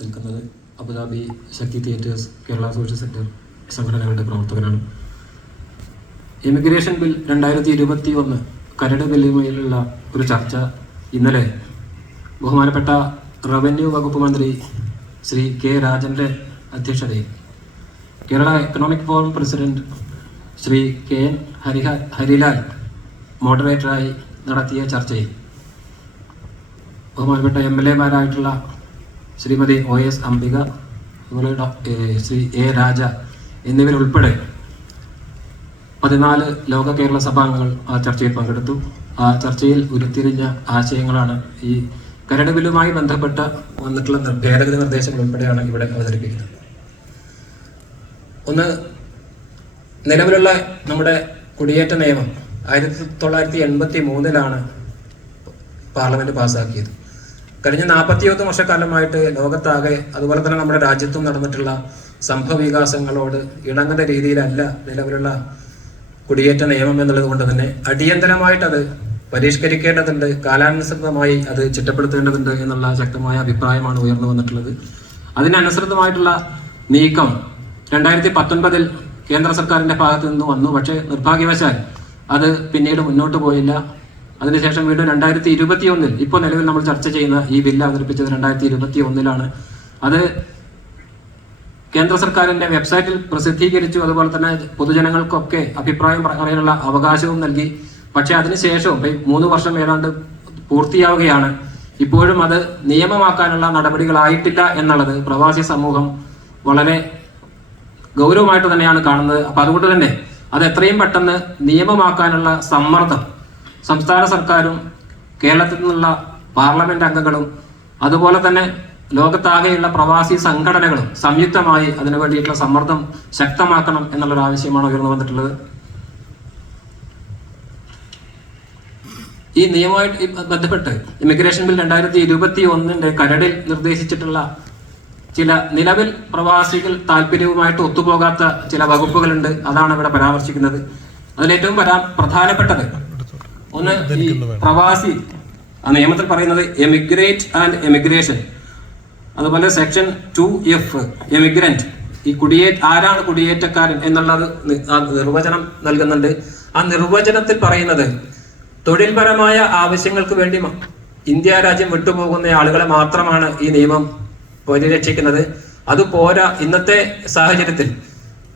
നിൽക്കുന്നത് Abu Dhabi Shakti theatres Kerala social sector സംഘടനകളുടെ പ്രവർത്തകനാണ് ഇമിഗ്രേഷൻ ബിൽ രണ്ടായിരത്തി ഇരുപത്തി ഒന്ന് കരട് ബില്ലുകളിലുള്ള ഒരു ചർച്ച ഇന്നലെ ബഹുമാനപ്പെട്ട റവന്യൂ വകുപ്പ് മന്ത്രി ശ്രീ കെ രാജന്റെ അധ്യക്ഷതയിൽ. Kerala economic forum president Shri K N ഹരിഹ Harilal മോഡറേറ്ററായി നടത്തിയ ചർച്ചയിൽ ബഹുമാനപ്പെട്ട എം എൽ എമാരായിട്ടുള്ള ശ്രീമതി ഒ എസ് അംബിക അതുപോലെ ശ്രീ എ. രാജ എന്നിവരുൾപ്പെടെ പതിനാല് ലോക കേരള സഭാംഗങ്ങൾ ആ ചർച്ചയിൽ പങ്കെടുത്തു. ആ ചർച്ചയിൽ ഉരുത്തിരിഞ്ഞ ആശയങ്ങളാണ് ഈ കരട് ബില്ലുമായി ബന്ധപ്പെട്ട വന്നിട്ടുള്ള ഭേദഗതി നിർദ്ദേശങ്ങൾ ഉൾപ്പെടെയാണ് ഇവിടെ അവതരിപ്പിക്കുന്നത്. ഒന്ന് നിലവിലുള്ള നമ്മുടെ കുടിയേറ്റ നിയമം ആയിരത്തി തൊള്ളായിരത്തി എൺപത്തി മൂന്നിലാണ് പാർലമെന്റ് പാസ്സാക്കിയത് കഴിഞ്ഞ നാൽപ്പത്തിയൊന്ന് വർഷക്കാലമായിട്ട് ലോകത്താകെ അതുപോലെ തന്നെ നമ്മുടെ രാജ്യത്തും നടന്നിട്ടുള്ള സംഭവ വികാസങ്ങളോട് ഇണങ്ങുന്ന രീതിയിലല്ല നിലവിലുള്ള കുടിയേറ്റ നിയമം എന്നുള്ളത് കൊണ്ട് തന്നെ അടിയന്തരമായിട്ടത് പരിഷ്കരിക്കേണ്ടതുണ്ട് കാലാനുസൃതമായി അത് ചിട്ടപ്പെടുത്തേണ്ടതുണ്ട് എന്നുള്ള ശക്തമായ അഭിപ്രായമാണ് ഉയർന്നു വന്നിട്ടുള്ളത്. അതിനനുസൃതമായിട്ടുള്ള നീക്കം രണ്ടായിരത്തി പത്തൊൻപതിൽ കേന്ദ്ര സർക്കാരിന്റെ ഭാഗത്ത് നിന്ന് വന്നു. പക്ഷേ നിർഭാഗ്യവശാൽ അത് പിന്നീട് മുന്നോട്ട് പോയില്ല. അതിനുശേഷം വീണ്ടും രണ്ടായിരത്തി ഇരുപത്തി ഒന്നിൽ ഇപ്പോൾ നിലവിൽ നമ്മൾ ചർച്ച ചെയ്യുന്ന ഈ ബില്ല് അവതരിപ്പിച്ചത് രണ്ടായിരത്തി ഇരുപത്തി ഒന്നിലാണ് അത് കേന്ദ്ര സർക്കാരിന്റെ വെബ്സൈറ്റിൽ പ്രസിദ്ധീകരിച്ചു. അതുപോലെ തന്നെ പൊതുജനങ്ങൾക്കൊക്കെ അഭിപ്രായം പറയാനുള്ള അവകാശവും നൽകി. പക്ഷെ അതിനുശേഷവും മൂന്ന് വർഷം ഏതാണ്ട് പൂർത്തിയാവുകയാണ്. ഇപ്പോഴും അത് നിയമമാക്കാനുള്ള നടപടികളായിട്ടില്ല എന്നുള്ളത് പ്രവാസി സമൂഹം വളരെ ഗൗരവമായിട്ട് തന്നെയാണ് കാണുന്നത്. അപ്പൊ അതുകൊണ്ട് തന്നെ അത് എത്രയും പെട്ടെന്ന് നിയമമാക്കാനുള്ള സമ്മർദ്ദം സംസ്ഥാന സർക്കാരും കേരളത്തിൽ നിന്നുള്ള പാർലമെന്റ് അംഗങ്ങളും അതുപോലെ തന്നെ ലോകത്താകെയുള്ള പ്രവാസി സംഘടനകളും സംയുക്തമായി അതിനു വേണ്ടിയിട്ടുള്ള സമ്മർദ്ദം ശക്തമാക്കണം എന്നുള്ളൊരു ആവശ്യമാണ് ഉയർന്നു വന്നിട്ടുള്ളത്. ഈ നിയമവുമായി ബന്ധപ്പെട്ട് ഇമിഗ്രേഷൻ ബിൽ രണ്ടായിരത്തി ഇരുപത്തി ഒന്നിന്റെ കരടിൽ നിർദ്ദേശിച്ചിട്ടുള്ള ചില നിലവിൽ പ്രവാസികൾ താല്പര്യവുമായിട്ട് ഒത്തുപോകാത്ത ചില വകുപ്പുകളുണ്ട്. അതാണ് ഇവിടെ പരാമർശിക്കുന്നത്. അതിലേറ്റവും പരാ പ്രധാനപ്പെട്ടത് ഒന്ന് പ്രവാസി ആ നിയമത്തിൽ പറയുന്നത് എമിഗ്രേറ്റ് ആൻഡ് എമിഗ്രേഷൻ അതുപോലെ സെക്ഷൻ ടു എഫ് എമിഗ്രന്റ് ഈ കുടിയേറ്റ ആരാണ് കുടിയേറ്റക്കാരൻ എന്നുള്ളത് ആ നിർവചനം നൽകുന്നുണ്ട്. ആ നിർവചനത്തിൽ പറയുന്നത് തൊഴിൽപരമായ ആവശ്യങ്ങൾക്ക് വേണ്ടി ഇന്ത്യ രാജ്യം വിട്ടുപോകുന്ന ആളുകളെ മാത്രമാണ് ഈ നിയമം പരിരക്ഷിക്കുന്നത്. അത് പോരാ ഇന്നത്തെ സാഹചര്യത്തിൽ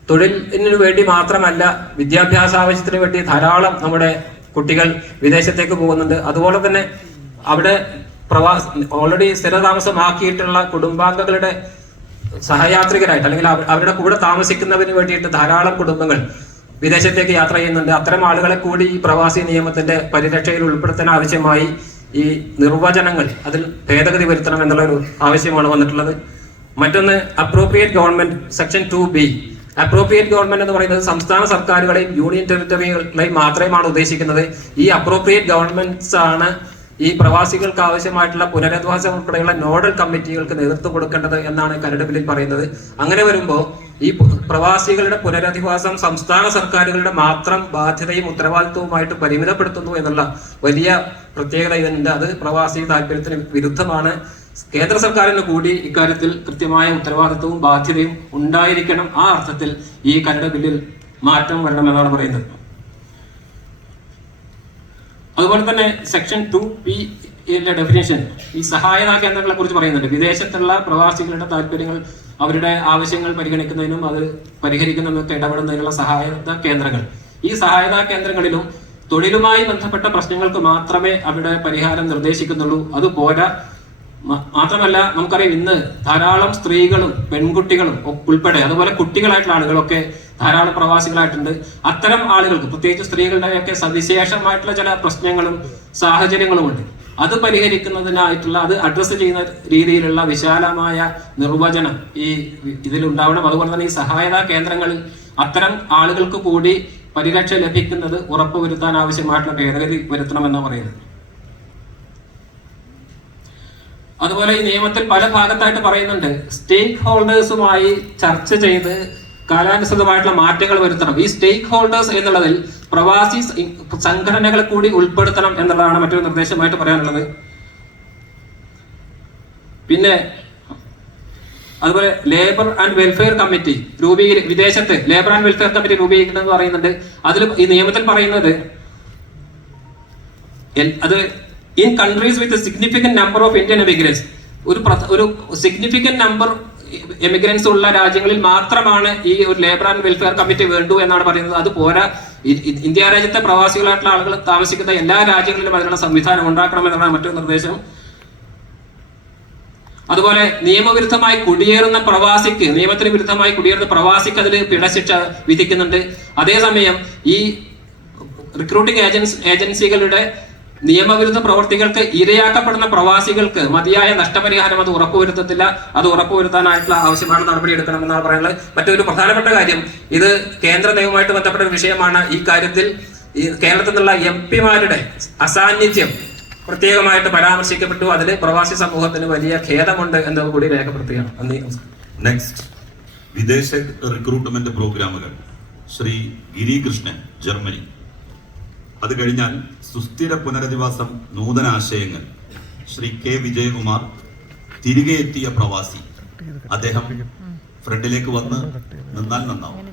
തൊഴിലിനു വേണ്ടി മാത്രമല്ല വിദ്യാഭ്യാസ ആവശ്യത്തിന് വേണ്ടി ധാരാളം നമ്മുടെ കുട്ടികൾ വിദേശത്തേക്ക് പോകുന്നുണ്ട്. അതുപോലെ തന്നെ അവിടെ പ്രവാസ ഓൾറെഡി സ്ഥിരതാമസമാക്കിയിട്ടുള്ള കുടുംബാംഗങ്ങളുടെ സഹയാത്രികരായിട്ട് അല്ലെങ്കിൽ അവരുടെ കൂടെ താമസിക്കുന്നതിന് വേണ്ടിയിട്ട് ധാരാളം കുടുംബങ്ങൾ വിദേശത്തേക്ക് യാത്ര ചെയ്യുന്നുണ്ട്. അത്തരം ആളുകളെ കൂടി ഈ പ്രവാസി നിയമത്തിന്റെ പരിരക്ഷയിൽ ഉൾപ്പെടുത്താൻ ആവശ്യമായി ഈ നിർവചനങ്ങൾ അതിൽ ഭേദഗതി വരുത്തണം എന്നുള്ള ഒരു ആവശ്യമാണ് വന്നിട്ടുള്ളത്. മറ്റൊന്ന് appropriate government section two B appropriate government എന്ന് പറയുന്നത് സംസ്ഥാന സർക്കാരുകളെയും യൂണിയൻ ടെറിട്ടറികളെയും മാത്രമാണ് ഉദ്ദേശിക്കുന്നത്. ഈ അപ്രോപ്രിയേറ്റ് ഗവൺമെന്റ്സ് ആണ് ഈ പ്രവാസികൾക്ക് ആവശ്യമായിട്ടുള്ള പുനരധിവാസം ഉൾപ്പെടെയുള്ള നോഡൽ കമ്മിറ്റികൾക്ക് നേതൃത്വം കൊടുക്കേണ്ടത് എന്നാണ് കരട് ബില്ലിൽ പറയുന്നത്. അങ്ങനെ വരുമ്പോൾ ഈ പ്രവാസികളുടെ പുനരധിവാസം സംസ്ഥാന സർക്കാരുകളുടെ മാത്രം ബാധ്യതയും ഉത്തരവാദിത്വവുമായിട്ട് പരിമിതപ്പെടുത്തുന്നു എന്നുള്ള വലിയ പ്രത്യേകത ഇതിനുണ്ട്. അത് പ്രവാസി താല്പര്യത്തിന് വിരുദ്ധമാണ്. കേന്ദ്ര സർക്കാരിന് കൂടി ഇക്കാര്യത്തിൽ കൃത്യമായ ഉത്തരവാദിത്വവും ബാധ്യതയും ഉണ്ടായിരിക്കണം ആ അർത്ഥത്തിൽ ഈ കരട് ബില്ലിൽ മാറ്റം വരണമെന്നാണ് പറയുന്നത്. അതുപോലെ തന്നെ സെക്ഷൻ ടു പി ഡെഫിനേഷൻ ഈ സഹായതാ കേന്ദ്രങ്ങളെ കുറിച്ച് പറയുന്നുണ്ട്. വിദേശത്തുള്ള പ്രവാസികളുടെ താല്പര്യങ്ങൾ അവരുടെ ആവശ്യങ്ങൾ പരിഗണിക്കുന്നതിനും അത് പരിഹരിക്കുന്നതിനൊക്കെ ഇടപെടുന്നതിനുള്ള സഹായതാ കേന്ദ്രങ്ങൾ. ഈ സഹായതാ കേന്ദ്രങ്ങളിലും തൊഴിലുമായി ബന്ധപ്പെട്ട പ്രശ്നങ്ങൾക്ക് മാത്രമേ അവിടെ പരിഹാരം നിർദ്ദേശിക്കുന്നുള്ളൂ. അത് പോരാ. മാത്രമല്ല നമുക്കറിയാം ഇന്ന് ധാരാളം സ്ത്രീകളും പെൺകുട്ടികളും ഉൾപ്പെടെ അതുപോലെ കുട്ടികളായിട്ടുള്ള ആളുകളൊക്കെ ധാരാളം പ്രവാസികളായിട്ടുണ്ട്. അത്തരം ആളുകൾക്ക് പ്രത്യേകിച്ച് സ്ത്രീകളുടെയൊക്കെ സവിശേഷമായിട്ടുള്ള ചില പ്രശ്നങ്ങളും സാഹചര്യങ്ങളും ഉണ്ട്. അത് പരിഹരിക്കുന്നതിനായിട്ടുള്ള അത് അഡ്രസ്സ് ചെയ്യുന്ന രീതിയിലുള്ള വിശാലമായ നിർവചനം ഈ ഇതിലുണ്ടാവണം. അതുപോലെ തന്നെ ഈ സഹായതാ കേന്ദ്രങ്ങളിൽ അത്തരം ആളുകൾക്ക് കൂടി പരിരക്ഷ ലഭിക്കുന്നത് ഉറപ്പുവരുത്താൻ ആവശ്യമായിട്ടുള്ള ഭേദഗതി വരുത്തണമെന്നാണ് പറയുന്നത്. അതുപോലെ ഈ നിയമത്തിൽ പല ഭാഗത്തായിട്ട് പറയുന്നുണ്ട്. സ്റ്റേക്ക് ഹോൾഡേഴ്സുമായി ചർച്ച ചെയ്ത് കാലാനുസൃതമായിട്ടുള്ള മാറ്റങ്ങൾ വരുത്തണം. ഈ സ്റ്റേക്ക് ഹോൾഡേഴ്സ് എന്നുള്ളതിൽ പ്രവാസി സംഘടനകളെ കൂടി ഉൾപ്പെടുത്തണം എന്നുള്ളതാണ് മറ്റൊരു നിർദ്ദേശമായിട്ട് പറയാനുള്ളത്. പിന്നെ അതുപോലെ ലേബർ ആൻഡ് വെൽഫെയർ കമ്മിറ്റി രൂപീകരി വിദേശത്ത് ലേബർ ആൻഡ് വെൽഫെയർ കമ്മിറ്റി രൂപീകരിക്കുന്നത് പറയുന്നുണ്ട്. അതിൽ ഈ നിയമത്തിൽ പറയുന്നത് അത് in countries with significant number of Indian emigrants ഒരു ഒരു സിഗ്നിഫിക്കന്റ് നമ്പർ എമിഗ്രൻസ് ഉള്ള രാജ്യങ്ങളിൽ മാത്രമാണ് ഈ ഒരു ലേബർ ആൻഡ് വെൽഫെയർ കമ്മിറ്റി വേണ്ടു എന്നാണ് പറയുന്നത്. അത് പോരാ ഇന്ത്യ രാജ്യത്തെ പ്രവാസികളായിട്ടുള്ള ആളുകൾ താമസിക്കുന്ന എല്ലാ രാജ്യങ്ങളിലും അതിനുള്ള സംവിധാനം ഉണ്ടാക്കണമെന്നാണ് മറ്റൊരു നിർദ്ദേശം. അതുപോലെ നിയമവിരുദ്ധമായി കുടിയേറുന്ന പ്രവാസിക്ക് നിയമത്തിന് വിരുദ്ധമായി കുടിയേറുന്ന പ്രവാസിക്ക് അതിൽ പിഴശിക്ഷ വിധിക്കുന്നുണ്ട്. അതേസമയം ഈ റിക്രൂട്ടിംഗ് ഏജൻസ് ഏജൻസികളുടെ നിയമവിരുദ്ധ പ്രവർത്തികൾക്ക് ഇരയാക്കപ്പെടുന്ന പ്രവാസികൾക്ക് മതിയായ നഷ്ടപരിഹാരം അത് ഉറപ്പുവരുത്തത്തില്ല. അത് ഉറപ്പുവരുത്താനായിട്ടുള്ള ആവശ്യമാണ് നടപടിയെടുക്കണമെന്നാണ് പറയുന്നത്. മറ്റൊരു പ്രധാനപ്പെട്ട കാര്യം ഇത് കേന്ദ്ര നിയമമായിട്ട് ബന്ധപ്പെട്ട ഒരു വിഷയമാണ്. ഈ കാര്യത്തിൽ കേരളത്തിൽ നിന്നുള്ള എം പിമാരുടെ അസാന്നിധ്യം പ്രത്യേകമായിട്ട് പരാമർശിക്കപ്പെട്ടു. അതിൽ പ്രവാസി സമൂഹത്തിന് വലിയ ഖേദമുണ്ട് എന്നത് കൂടി രേഖപ്പെടുത്തുകയാണ്. നന്ദി നെക്സ്റ്റ് വിദേശ റിക്രൂട്ട്മെന്റ് പ്രോഗ്രാമുകൾ. ശ്രീ ഗിരികൃഷ്ണൻ ജർമ്മനി. അത് കഴിഞ്ഞാൽ സുസ്ഥിര പുനരധിവാസം നൂതന ആശയങ്ങൾ ശ്രീ കെ വിജയകുമാർ തിരികെ എത്തിയ പ്രവാസി അദ്ദേഹം ഫ്രണ്ടിലേക്ക് വന്ന് നിന്നാൽ നന്നാവും.